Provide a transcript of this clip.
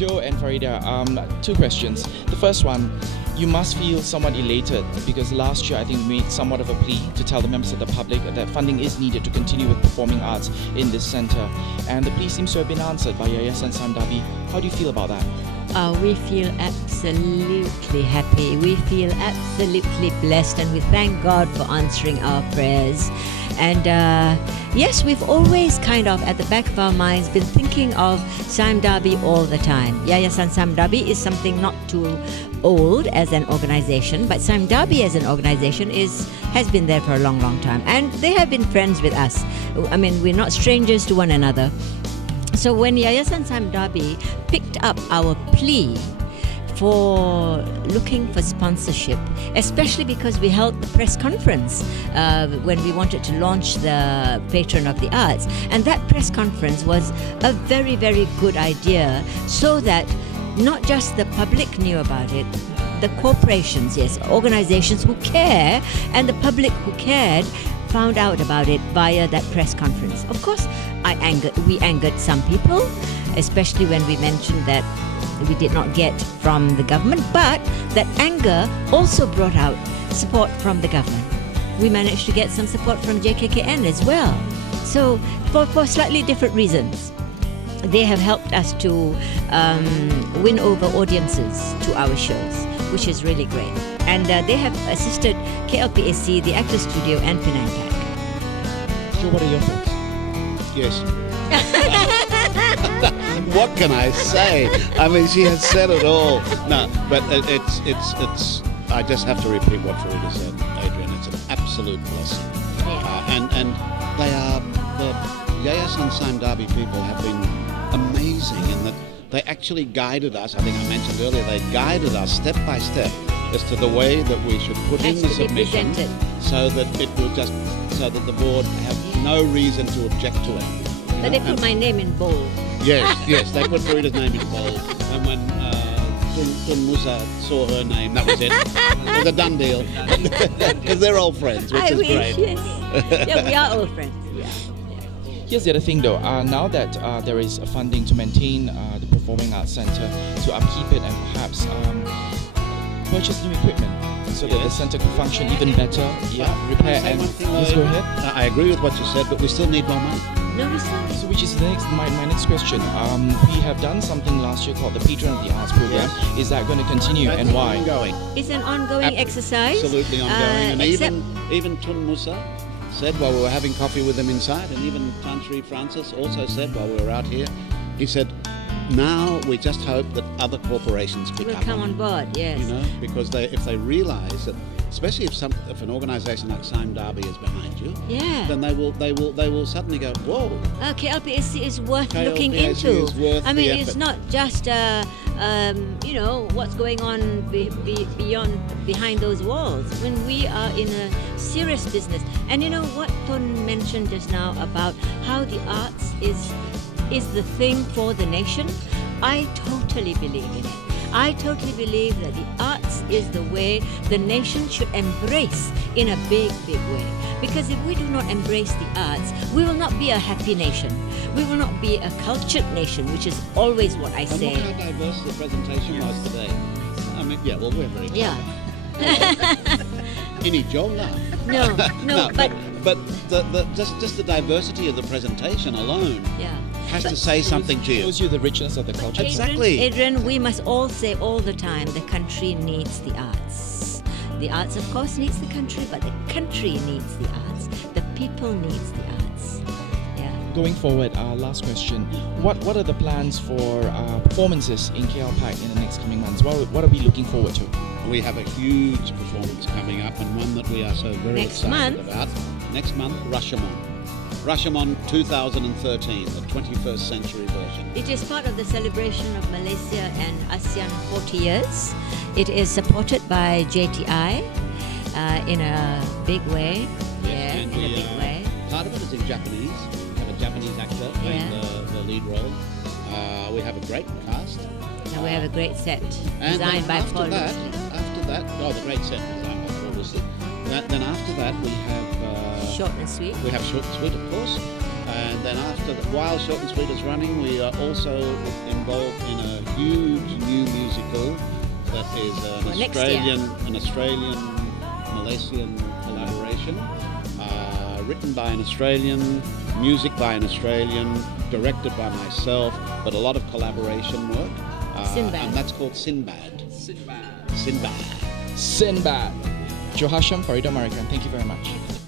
Joe and Faridah, two questions. The first one, you must feel somewhat elated because last year I think we made somewhat of a plea to tell the members of the public that funding is needed to continue with performing arts in this centre, and the plea seems to have been answered by Yayasan Samdabi. How do you feel about that? We feel absolutely happy. We feel absolutely blessed, and we thank God for answering our prayers. And yes, we've always kind of at the back of our minds been thinking of Samdabi all the time. Yayasan Samdabi is something not too old as an organization, but Samdabi as an organization has been there for a long, long time, and they have been friends with us. I mean, we're not strangers to one another. So when Yayasan Samdabi picked up our plea for looking for sponsorship, especially because we held the press conference when we wanted to launch the Patron of the Arts, and that press conference was a very, very good idea, so that not just the public knew about it, the corporations, yes, organizations who care, and the public who cared found out about it via that press conference. Of course, we angered some people, especially when we mentioned that we did not get from the government, but that anger also brought out support from the government. We managed to get some support from JKKN as well. So for slightly different reasons, they have helped us to win over audiences to our shows, which is really great. And they have assisted KLPAC, the Actors Studio, and Penang Pack. Joe, what are your thoughts? Yes. What can I say? I mean, she has said it all. No, but it's. I just have to repeat what Faridah said, Adrian. It's an absolute blessing. And they are, the Yayasan Samdabi people have been amazing in that they actually guided us. I think I mentioned earlier, they guided us step by step as to the way that we should put in the submission, so that it will just, so that the board have no reason to object to it. But they put my name in bold. Yes, they put Faridah's name in bold. And when Tun Musa saw her name, that was it. It was a done deal. Because they're old friends, which is great. Yes. Yeah, we are old friends. Yeah. Here's the other thing though, now that there is funding to maintain the Performing Arts Centre, to upkeep it and perhaps purchase new equipment so that the centre can function even better, repair and... Please go ahead. I agree with what you said, but we still need more money. No, so which is my next question. We have done something last year called the Patron of the Arts program. Yes. Is that going to continue, and why? Ongoing. It's an ongoing exercise. Absolutely ongoing. And even Tun Musa said while we were having coffee with them inside, and even Tan Sri Francis also said while we were out here, he said, now we just hope that other corporations pick up come on board, yes. You know, because if they realise that, especially if an organisation like Samdabi is behind you, then they will suddenly go, whoa. KLPAC is worth looking KLPAC into. is worth I mean, the it's effort. not just you know, what's going on behind those walls. When we are in a serious business, and you know what Tun mentioned just now about how the arts is the thing for the nation, I totally believe in it. I totally believe that the arts is the way the nation should embrace in a big, big way. Because if we do not embrace the arts, we will not be a happy nation. We will not be a cultured nation, which is always what I say. And look how diverse the presentation was today. I mean, yeah, well, we're very Yeah. Any job now? No, but just the diversity of the presentation alone has to say something to you. Shows you the richness of the culture. Exactly. Adrian, we must all say all the time, the country needs the arts. The arts, of course, needs the country, but the country needs the arts. The people needs the arts. Yeah. Going forward, last question. What are the plans for performances in KL Park in the next coming months? What are we looking forward to? We have a huge performance coming up, and one that we are so very excited about. Next month, Rashomon 2013, the 21st century version. It is part of the celebration of Malaysia and ASEAN 40 years. It is supported by JTI in a big way. Yeah, in a big way. Part of it is in Japanese. We have a Japanese actor playing the lead role. We have a great cast. And we have a great set designed by Paul. After that, the great set designed by Paul Wesley. Then after that, we have Short and Sweet. We have Short and Sweet, of course. And then while Short and Sweet is running, we are also involved in a huge is next year. an Australian Malaysian collaboration, written by an Australian, music by an Australian, directed by myself, but a lot of collaboration work. Sinbad. And that's called Sinbad. Sinbad. Sinbad. Sinbad. Hasham, Faridah Merican, thank you very much.